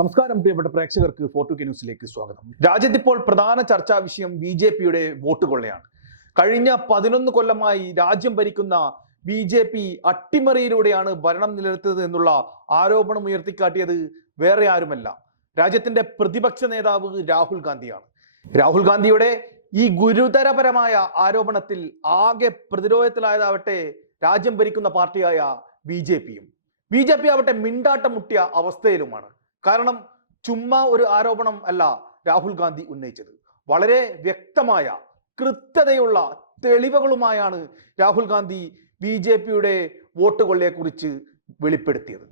നമസ്കാരം പ്രിയപ്പെട്ട പ്രേക്ഷകർക്ക് ഫോർട്ടു കെ ന്യൂസിലേക്ക് സ്വാഗതം. രാജ്യത്തിപ്പോൾ പ്രധാന ചർച്ചാ വിഷയം ബി ജെ പിയുടെ വോട്ട് കൊള്ളയാണ്. കഴിഞ്ഞ പതിനൊന്ന് കൊല്ലമായി രാജ്യം ഭരിക്കുന്ന ബി ജെ പി അട്ടിമറിയിലൂടെയാണ് ഭരണം നിലനിർത്തുന്നത് എന്നുള്ള ആരോപണം ഉയർത്തിക്കാട്ടിയത് വേറെ ആരുമല്ല. രാജ്യത്തിന്റെ പ്രതിപക്ഷ നേതാവ് രാഹുൽ ഗാന്ധിയാണ്. രാഹുൽ ഗാന്ധിയുടെ ഈ ഗുരുതരപരമായ ആരോപണത്തിൽ ആകെ പ്രതിരോധത്തിലായതാവട്ടെ രാജ്യം ഭരിക്കുന്ന പാർട്ടിയായ ബി ജെ പിയും. ബി ജെ പി ആവട്ടെ മിണ്ടാട്ടം മുട്ടിയ അവസ്ഥയിലുമാണ്. കാരണം ചുമ്മാ ഒരു ആരോപണം അല്ല രാഹുൽ ഗാന്ധി ഉന്നയിച്ചത്. വളരെ വ്യക്തമായ കൃത്യതയുള്ള തെളിവുകളുമായാണ് രാഹുൽ ഗാന്ധി ബി ജെ പിയുടെ വോട്ട് വെളിപ്പെടുത്തിയത്.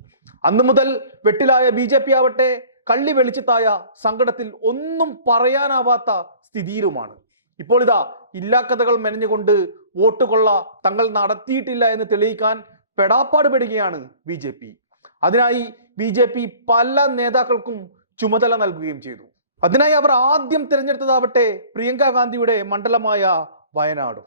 അന്നു മുതൽ വെട്ടിലായ ബി ജെ പി ആവട്ടെ കള്ളി വെളിച്ചത്തായ സങ്കടത്തിൽ ഒന്നും പറയാനാവാത്ത സ്ഥിതിയിലുമാണ്. ഇപ്പോൾ ഇതാ ഇല്ലാക്കഥകൾ മെനഞ്ഞുകൊണ്ട് വോട്ട് കൊള്ള തങ്ങൾ നടത്തിയിട്ടില്ല എന്ന് തെളിയിക്കാൻ പെടാപ്പാട് പെടുകയാണ് ബി ജെ പി. അതിനായി ബി ജെ പി പല നേതാക്കൾക്കും ചുമതല നൽകുകയും ചെയ്തു. അതിനായി അവർ ആദ്യം തിരഞ്ഞെടുത്തതാവട്ടെ പ്രിയങ്ക ഗാന്ധിയുടെ മണ്ഡലമായ വയനാട്.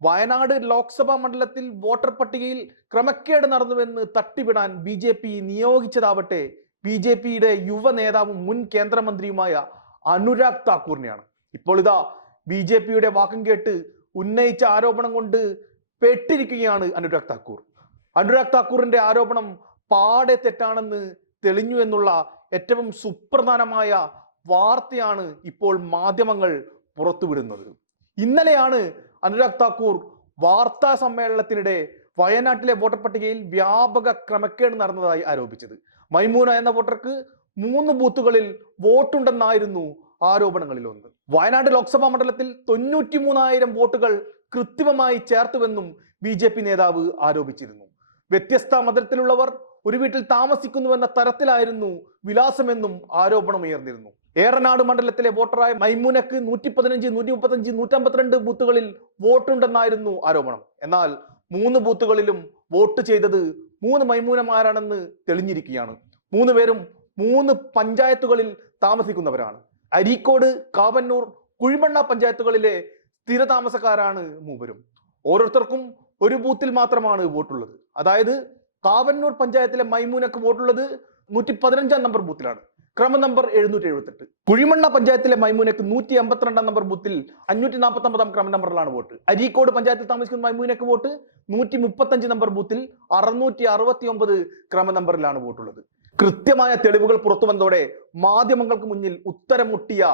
വയനാട് ലോക്സഭാ മണ്ഡലത്തിൽ വോട്ടർ പട്ടികയിൽ ക്രമക്കേട് നടന്നുവെന്ന് തട്ടിവിടാൻ ബി ജെ പി നിയോഗിച്ചതാവട്ടെ ബി ജെ പിയുടെ യുവ നേതാവും മുൻ കേന്ദ്രമന്ത്രിയുമായ അനുരാഗ് താക്കൂറിനെയാണ്. ഇപ്പോൾ ഇതാ ബി ജെ പിയുടെ വാക്കും കേട്ട് ഉന്നയിച്ച ആരോപണം കൊണ്ട് പെട്ടിരിക്കുകയാണ് അനുരാഗ് താക്കൂർ. അനുരാഗ് താക്കൂറിന്റെ ആരോപണം പാടെ തെറ്റാണെന്ന് തെളിഞ്ഞു എന്നുള്ള ഏറ്റവും സുപ്രധാനമായ വാർത്തയാണ് ഇപ്പോൾ മാധ്യമങ്ങൾ പുറത്തുവിടുന്നത്. ഇന്നലെയാണ് അനുരാഗ് താക്കൂർ വാർത്താ സമ്മേളനത്തിനിടെ വയനാട്ടിലെ വോട്ടർ പട്ടികയിൽ വ്യാപക ക്രമക്കേട് നടന്നതായി ആരോപിച്ചത്. മൈമൂന എന്ന വോട്ടർക്ക് മൂന്ന് ബൂത്തുകളിൽ വോട്ടുണ്ടെന്നായിരുന്നു ആരോപണങ്ങളിൽ ഒന്ന് വയനാട് ലോക്സഭാ മണ്ഡലത്തിൽ തൊണ്ണൂറ്റി മൂന്നായിരം വോട്ടുകൾ കൃത്രിമമായി ചേർത്തുവെന്നും ബി ജെ പി നേതാവ് ആരോപിച്ചിരുന്നു. വ്യത്യസ്ത മതത്തിലുള്ളവർ ഒരു വീട്ടിൽ താമസിക്കുന്നുവെന്ന തരത്തിലായിരുന്നു വിലാസമെന്നും ആരോപണം ഉയർന്നിരുന്നു. ഏറനാട് മണ്ഡലത്തിലെ വോട്ടറായ മൈമുനക്ക് നൂറ്റി പതിനഞ്ച് നൂറ്റി മുപ്പത്തഞ്ച് നൂറ്റമ്പത്തിരണ്ട് ബൂത്തുകളിൽ വോട്ടുണ്ടെന്നായിരുന്നു ആരോപണം. എന്നാൽ മൂന്ന് ബൂത്തുകളിലും വോട്ട് ചെയ്തത് മൂന്ന് മൈമൂനമാരാണെന്ന് തെളിഞ്ഞിരിക്കുകയാണ്. മൂന്ന് പേരും മൂന്ന് പഞ്ചായത്തുകളിൽ താമസിക്കുന്നവരാണ്. അരീക്കോട് കാവന്നൂർ കുഴിമണ്ണ പഞ്ചായത്തുകളിലെ സ്ഥിര താമസക്കാരാണ് മൂവരും. ഓരോരുത്തർക്കും ഒരു ബൂത്തിൽ മാത്രമാണ് വോട്ടുള്ളത്. അതായത് കാവന്നൂർ പഞ്ചായത്തിലെ മൈമൂനക്ക് വോട്ടുള്ളത് നൂറ്റി പതിനഞ്ചാം നമ്പർ ബൂത്തിലാണ്. ക്രമ നമ്പർ എഴുന്നൂറ്റി എഴുപത്തെട്ട് കുഴിമണ്ണ പഞ്ചായത്തിലെ മൈമൂനക്ക് നൂറ്റി അമ്പത്തിരണ്ടാം നമ്പർ ബൂത്തിൽ അഞ്ഞൂറ്റി നാൽപ്പത്തി ഒമ്പതാം ക്രമ നമ്പറിലാണ് വോട്ട്. അരീക്കോട് പഞ്ചായത്തിൽ താമസിക്കുന്ന മൈമൂനക്ക് വോട്ട് നൂറ്റി മുപ്പത്തഞ്ച് നമ്പർ ബൂത്തിൽ അറുന്നൂറ്റി അറുപത്തി ഒമ്പത് ക്രമ നമ്പറിലാണ് വോട്ടുള്ളത്. കൃത്യമായ തെളിവുകൾ പുറത്തു വന്നതോടെ മാധ്യമങ്ങൾക്ക് മുന്നിൽ ഉത്തരം മുട്ടിയ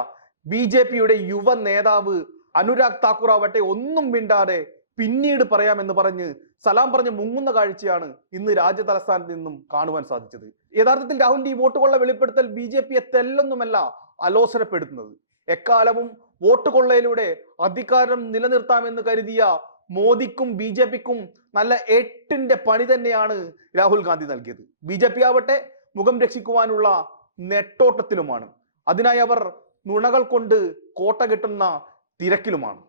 ബി ജെ പിയുടെ യുവ നേതാവ് അനുരാഗ് താക്കൂർ ആവട്ടെ ഒന്നും മിണ്ടാതെ പിന്നീട് പറയാമെന്ന് പറഞ്ഞ് സലാം പറഞ്ഞ് മുങ്ങുന്ന കാഴ്ചയാണ് ഇന്ന് രാജ്യ തലസ്ഥാനത്ത് നിന്നും കാണുവാൻ സാധിച്ചത്. യഥാർത്ഥത്തിൽ രാഹുലിന്റെ ഈ വോട്ട് കൊള്ള വെളിപ്പെടുത്തൽ ബി ജെ പിയെ തെല്ലൊന്നുമല്ല അലോസരപ്പെടുത്തുന്നത്. എക്കാലവും വോട്ട് കൊള്ളയിലൂടെ അധികാരം നിലനിർത്താമെന്ന് കരുതിയ മോദിക്കും ബി ജെ പിക്കും നല്ല എട്ടിന്റെ പണി തന്നെയാണ് രാഹുൽ ഗാന്ധി നൽകിയത്. ബി ജെ പി ആവട്ടെ മുഖം രക്ഷിക്കുവാനുള്ള നെട്ടോട്ടത്തിലുമാണ്. അതിനായി അവർ നുണകൾ കൊണ്ട് കോട്ട കിട്ടുന്ന തിരക്കിലുമാണ്.